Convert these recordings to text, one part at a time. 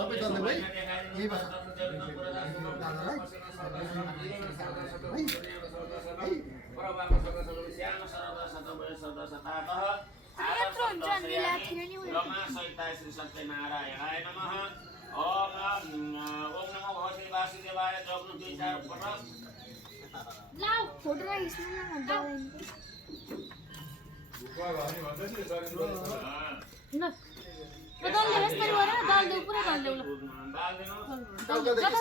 सबै दलले भाइ यही बस दादालाई फोटो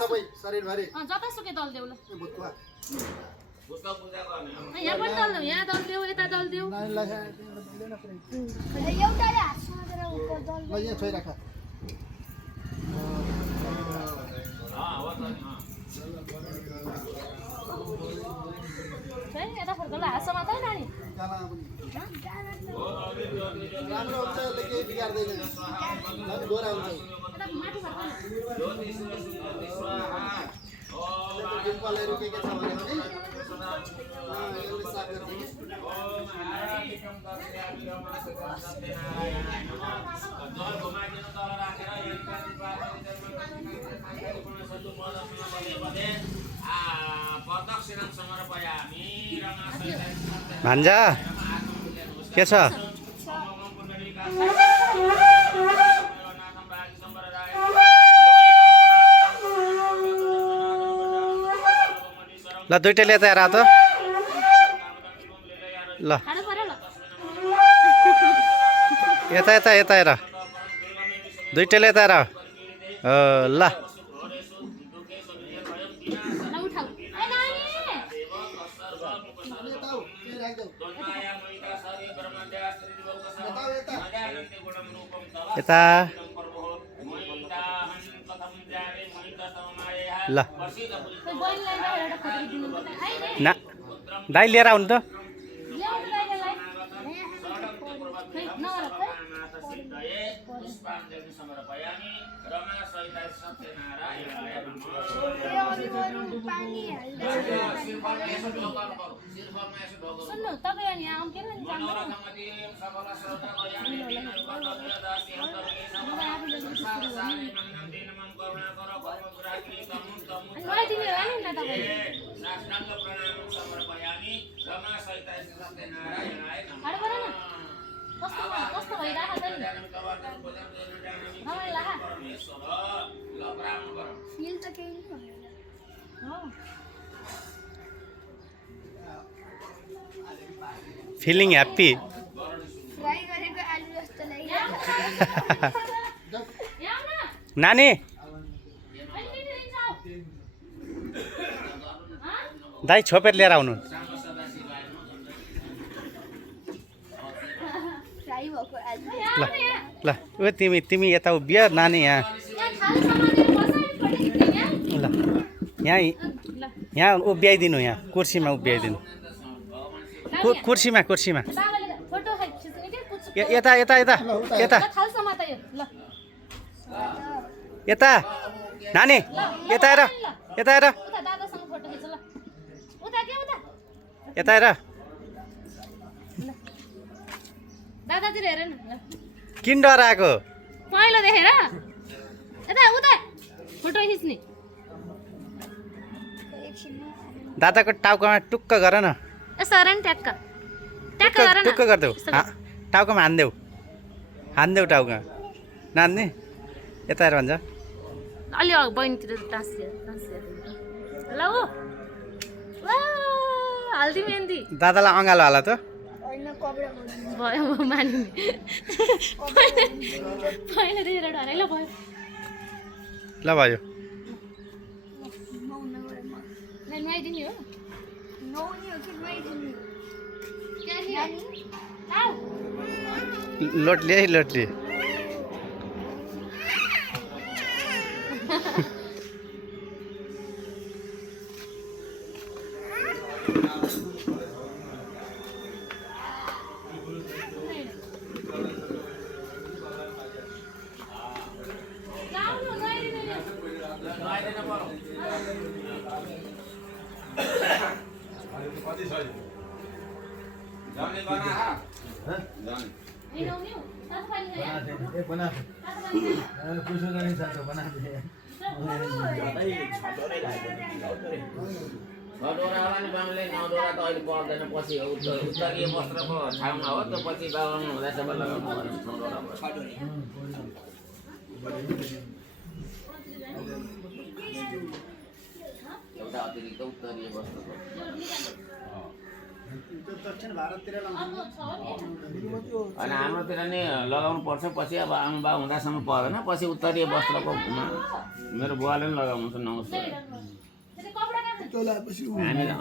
सबै शरीरभरि जतासुकै दल देऊ ल भुत्वा यहाँ पनि दल देऊ यहाँ दल देऊ यता दल देऊ ल यहाँ छोइ राख यता फर्क ल हाँस मात्रै नानी राम्रो हुन्छ यसले केही बिगार्दैन गोरा हुन्छ माथि फर्क डिम्पलहरू के छ भने पनि यसले साफ गर्छ भान्जा के छ ल दुईटैले यता हेर त ल यता यता यता हेर दुईटैले यता हेर ल यता ल ना दाइ लिएर आउनु त सुन्नु तपाईँ यहाँ आउँ के कस्तो भइरहेको छ नि त केही फिलिङ ह्याप्पी फ्राई गरेको आलु जस्तो लागिरहेको नानी दाइ छोपेर लिएर आउनु फ्राई भएको आलु ल ल ओ तिमी यता उभियो नानी यहाँ ल यहाँ यहाँ उभ्याइदिनु यहाँ कुर्सीमा उभ्याइदिनु कुर्सीमा कुर्सीमा फोटो खिच्ने के यता यता यता यता यता नानी यता हेर यता हेर उता दादासँग फोटो खिच ल उता के उता यता हेर दादातिर हेर न किन डराएको पहिलो देखेर यता उता फोटो खिच्ने दादाको टाउकोमा टुक्क गर न यसो हेर नि ट्याक्क ट्याक्क गर न टुक्क गरिदेऊ टाउकोमा हान्देऊ हान्देऊ टाउकोमा नान्ने यता हेर भन्छ अलि बहिनीतिर टाँसियो ल ऊ हल्दी मेहन्दी दादालाई अँगालो हाल त भयो मानिने पहिला देखेर डराइ ल भयो ल भयो नुहाइदिने हो लोटली है लोटली जाने नडोरा नि बाबुले नडोरा त अहिले पर्दैन पछि उत्तरीय वस्त्रको ठाउँमा हो त्यो पछि लगाउनु हुँदा सबै लगाउनु पर्छ एउटा अतिरिक्त उत्तरीय वस्त्रको दक्षिण भारततिर अनि हाम्रोतिर नि लगाउनु पर्छ पछि अब आमा बाउ हुँदासम्म पर्दैन पछि उत्तरीय वस्त्रको मेरो बुवाले पनि लगाउनुहुन्छ नौस हामीलाई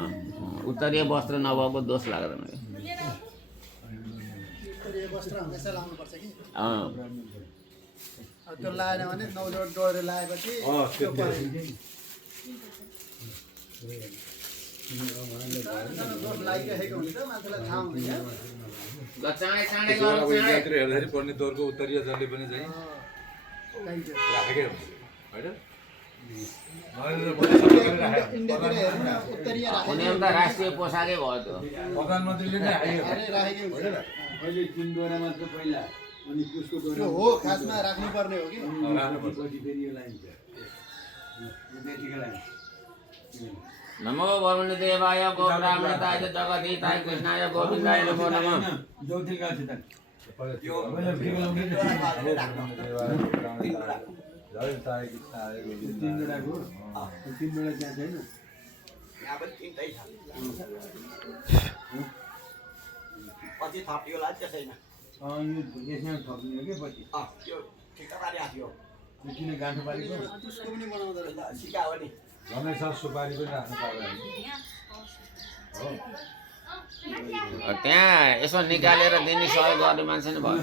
उत्तरीय वस्त्र नभएको दोष लाग्दैन वस्त्र हमेसा लाउनुपर्छ कि अँ त्यो लाएन भने 9 जोड डोरी लाएपछि त्यो दोष लागिरहेको हुन्छ मान्छेलाई थाहा हुँदैन ल चाँडै चाँडै त्यसो गर्नु अब चाँडै यतातिर हेर्दाखेरि पर्ने दौरको उत्तरीय जसले पनि चाहिँ राखेकै हुन्छ होइन इन्डियातिर हेर्नु न उत्तरीय हुने त राष्ट्रिय पोसाकै भयो त्यो प्रधानमन्त्रीले नै राखेकै हुन्छ अहिले 3 डोरा मात्र पहिला अनि त्यसको डोरा त्यो हो खासमा राख्नुपर्ने हो कि पछि फेरि यो लाइन छ यो बेटीको लाइन नमो वरुण देवाय गो ब्राह्मणताय जगदीताय कृष्णाय गोविन्दाय नमो नमः जौतिका छ त यो तीन डोराको तीन डोरा त्यहाँ छैन पछि थप्यो होला त्यसैमा यो यसमा थप्ने हो कि पछि त्यो ठिक्क पारिरहेको थियो यो किन गाँठो पारेको त्यसको पनि बनाउँदो रहेछ सिका हो नि रमेश सुपारी पनि राख्नु पर्दैन त्यहाँ यसो निकालेर दिने सहयोग गर्ने मान्छे नै भयो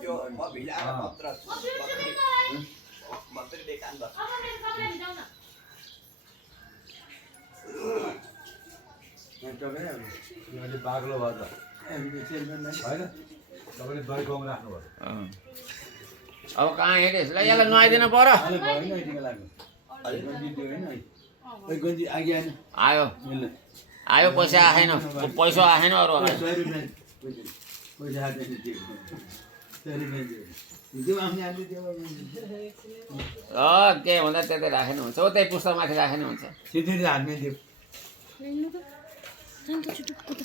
त्यो म भिजाएर मन्त्रीले काम गर्छ अहिले बाग्लो भयो त होइन तपाईँले दही कम राख्नुभयो अब कहाँ हेरेस् ल यसलाई नुहाइदिनु पर्यो गन्जी आगे आएन आयो आयो पैसा आएन पैसा आएन अरू 100 रुपियाँ पैसा आएन त्यो आउने आले त्यो के हुँदा त्यतै राखेन हुन्छ हो त्यही पुस्तकमाथि राखेन हुन्छ सिधै हाल्ने त्यो जानु त छुटुक्क त